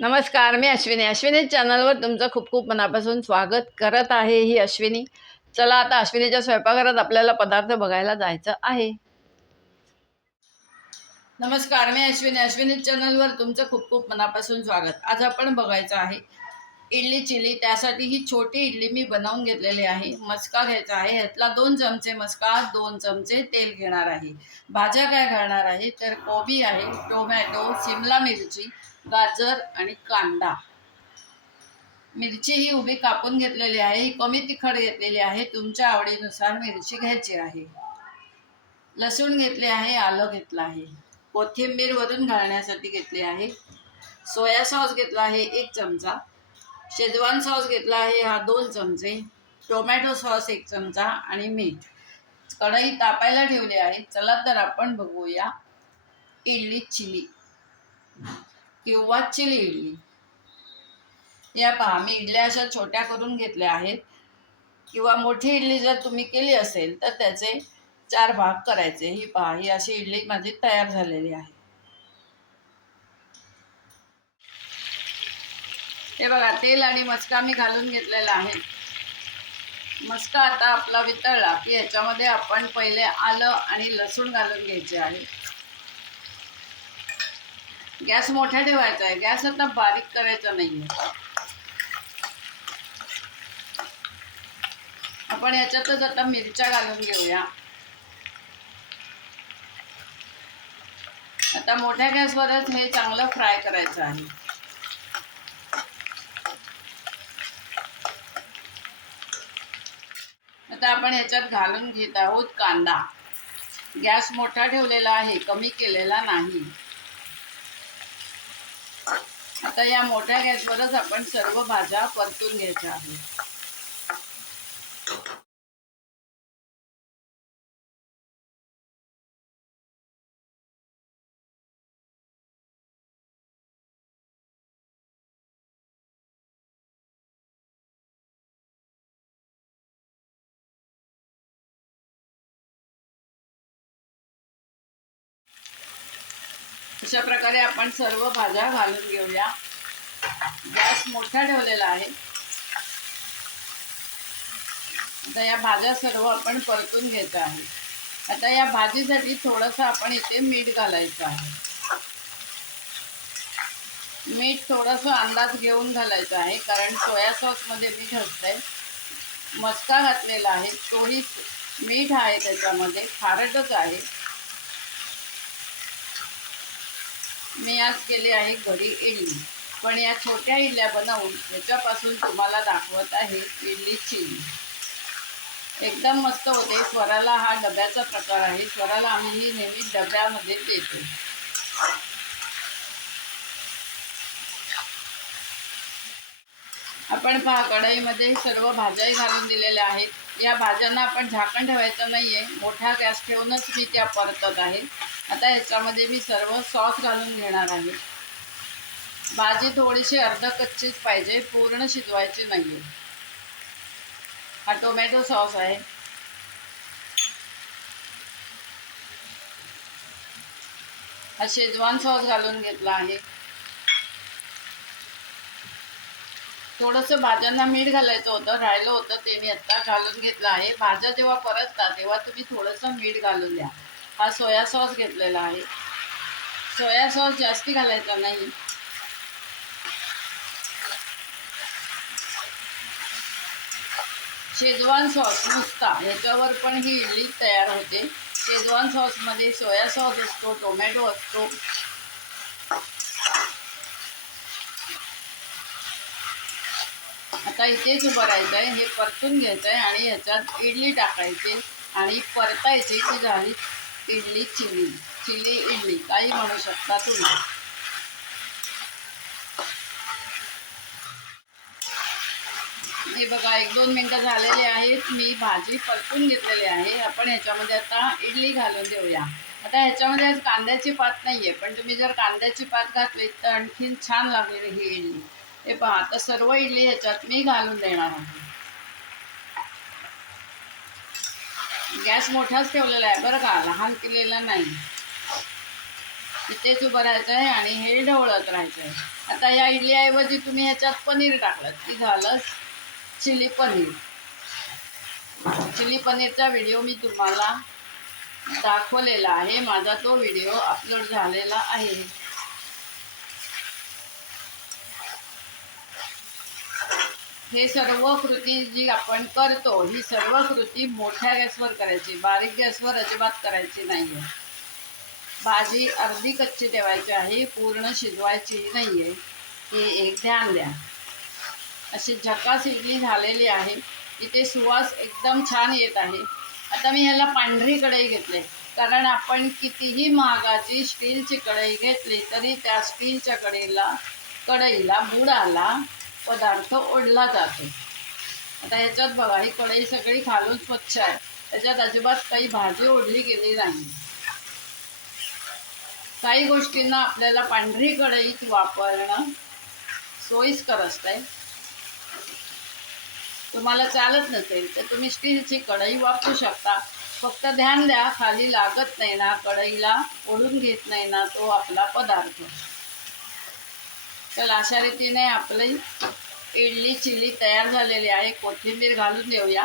नमस्कार मी अश्विनी. अश्विनी चॅनलवर तुमचं खूप खूप मनापासून स्वागत करत आहे ही अश्विनी. चला आता अश्विनीच्या स्वयंपाकघरात आपल्याला पदार्थ बघायला जायचं आहे. नमस्कार मी अश्विनी. अश्विनी चॅनलवर तुमचं खूप खूप मनापासून स्वागत. आज आपण बघायचं आहे इडली चिली. त्यासाठी ही छोटी इडली मी बनवून घेतलेली आहे. मस्का घ्यायचा आहे. ह्यातला दोन चमचे मस्का दोन चमचे तेल घेणार आहे. भाज्या काय घालणार आहे? तर कोबी आहे टोमॅटो शिमला मिरची गाजर आणि कांदा. मिरची ही उभी कापून घेतलेली आहे. ही कमी तिखट घेतलेली आहे. तुमच्या आवडीनुसार मिरची घ्यायची आहे. लसूण घेतले आहे. आलं घेतलं आहे. कोथिंबीर वरून घालण्यासाठी घेतली आहे. सोया सॉस घेतला आहे. एक चमचा. शेजवान सॉस घेतला आहे. हा दोन चमचे. टोमॅटो सॉस एक चमचा आणि मीठ. कढई तापायला ठेवली आहे. चला तर आपण बघूया इडली चिली. किंवा चिली इडली या पहा मी इडल्या अशा छोट्या करून घेतल्या आहेत. किंवा मोठी इडली जर तुम्ही केली असेल तर त्याचे चार भाग करायचे. ही पहा ही अशी इडली माझी तयार झालेली आहे. हे बघा तेल आणि मस्का मी घालून घेतलेला आहे. मस्का आता आपला वितळला की ह्याच्यामध्ये आपण पहिले आलं आणि लसूण घालून घ्यायचे आहे. गॅस मोठा ठेवायचा आहे. गॅस आता बारीक करायचा नाही आपण याच्यातच आता मिरच्या घालून घेऊया. आता मोठ्या गॅसवरच हे चांगलं फ्राय करायचं आहे. आता आपण याच्यात घालून घेत आहोत कांदा. गॅस मोठा ठेवलेला आहे कमी केलेला नाही. आता या मोठ्या गॅसवरच आपण सर्व भाज्या परतून घ्यायच्या आहेत. अशा प्रकारे आपण सर्व भाज्या घालून घेऊया. गॅस मोठा ठेवलेला आहे. आता या भाज्या सर्व आपण परतून घ्यायचं आहे. आता या भाजीसाठी थोडंसं आपण इथे मीठ घालायचं आहे. मीठ थोडंसं अंदाज घेऊन घालायचं आहे कारण सोया सॉसमध्ये मीठ असतंय. मस्का घातलेला आहे तोही मीठ आहे त्याच्यामध्ये खारटच आहे. मी आज केली आहे घरी इडली. पण या छोट्या इडल्या बनवून याच्यापासून तुम्हाला दाखवत आहे इडली चिली. एकदम मस्त होते. स्वराला हा डब्याचा प्रकार आहे. स्वराला आम्ही ही नेहमी डब्यामध्ये देतो. आपण पहा कढईमध्ये सर्व भाज्याही घालून दिलेल्या आहेत. या भाज्यांना आपण झाकण ठेवायचं नाही आहे मोठा गॅस ठेवूनच मी त्या परतत आहे. आता याच्यामध्ये मी सर्व सॉस घालून घेणार आहे. भाजी थोडीशी अर्ध कच्चीच पाहिजे पूर्ण शिजवायची नाही हा टोमॅटो सॉस आहे. हा शेजवान सॉस घालून घेतला आहे. थोडंसं भाज्यांना मीठ घालायचं होतं राहिलं होतं ते मी आत्ता घालून घेतलं आहे. भाज्या जेव्हा परतता तेव्हा तुम्ही थोडंसं मीठ घालून द्या. हा सोया सॉस घेतलेला आहे. सोया सॉस जास्ती घालायचा नाही. शेजवान सॉस नुसता ह्याच्यावर पण ही इडली तयार होते. शेजवान सॉसमध्ये सोया सॉस असतो टोमॅटो असतो. आता इथेच उभं राहायचं आहे हे परतून घ्यायचं आहे आणि ह्याच्यात इडली टाकायची आणि परतायची ती झाली इडली चिली चिली इडली. काही म्हणू शकता तुम्ही? हे बघा एक दोन मिनटं झालेले आहेत. मी भाजी परतून घेतलेली आहे. आपण ह्याच्यामध्ये आता इडली घालून देऊया. आता ह्याच्यामध्ये आज कांद्याची पात नाही आहे पण तुम्ही जर कांद्याची पात घातली तर आणखीन छान लागेल ही इडली. हे पहा आता सर्व इडली ह्याच्यात मी घालून देणार आहे. गॅस मोठाच ठेवलेला आहे बरं का लहान केलेला नाही. इथेच उभं राहायचं आहे आणि हे ढवळत राहायचं आहे आता या इडलीऐवजी तुम्ही ह्याच्यात पनीर टाकलं की झालं चिली पनीर. चिली पनीरचा व्हिडिओ मी तुम्हाला दाखवलेला आहे. माझा तो व्हिडिओ अपलोड झालेला आहे. हे सर्व कृती जी आपण करतो ही सर्व कृती मोठ्या गॅसवर करायची. बारीक गॅसवर अजिबात करायची नाही आहे भाजी अर्धी कच्ची ठेवायची आहे. पूर्ण शिजवायची नाही आहे हे एक ध्यान द्या. अशी झकास इडली झालेली आहे. इथे सुवास एकदम छान येत आहे. आता मी ह्याला पांढरी कढई घेतले. कारण आपण कितीही महागाची स्टीलची कढई घेतली तरी त्या स्टीलच्या कढईला कढईला बुडाला पदार्थ ओढला जातो. आता ह्याच्यात बघा ही कढई सगळी खालून स्वच्छ आहे. त्याच्यात अजिबात काही भाजी ओढली गेली नाही. काही गोष्टींना आपल्याला पांढरी कढईत वापरणं सोयीस्कर असतंय. तुम्हाला चालत नसेल तर तुम्ही स्टीलची कढई वापरू शकता. फक्त ध्यान द्या खाली लागत नाही ना कढईला ओढून घेत नाही ना तो आपला पदार्थ. तर अशा रीतीने आपली इडली चिली तयार झालेली आहे. कोथिंबीर घालून देऊया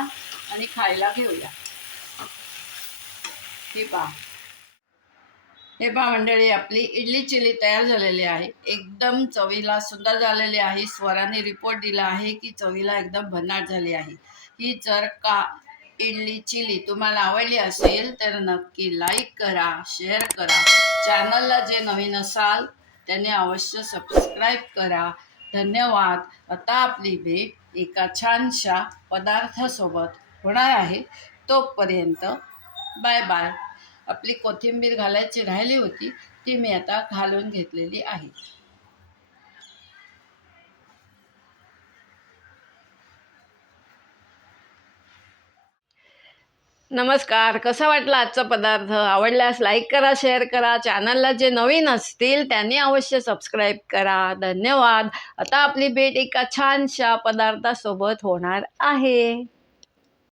आणि खायला घेऊया. हे पहा. हे पहा मंडळी आपली इडली चिली तयार झालेली आहे. एकदम चवीला सुंदर झालेली आहे. स्वराने रिपोर्ट दिला आहे की चवीला एकदम भन्नाट झाली आहे. ही जर का इडली चिली तुम्हाला आवडली असेल तर नक्की लाईक करा शेअर करा. चॅनलला जे नवीन असाल त्याने अवश्य सबस्क्राईब करा. धन्यवाद. आता आपली भेट एका छानशा पदार्थासोबत होणार आहे. तोपर्यंत बाय बाय आपली कोथिंबीर घालायची राहिली होती ती मी आता घालून घेतलेली आहे. नमस्कार कसा वाटला आजचा पदार्थ? आवडल्यास लाईक करा शेअर करा. चॅनलला जे नवीन असतील त्यांनी अवश्य सबस्क्राईब करा. धन्यवाद. आता आपली भेट एका छानशा पदार्थासोबत होणार आहे.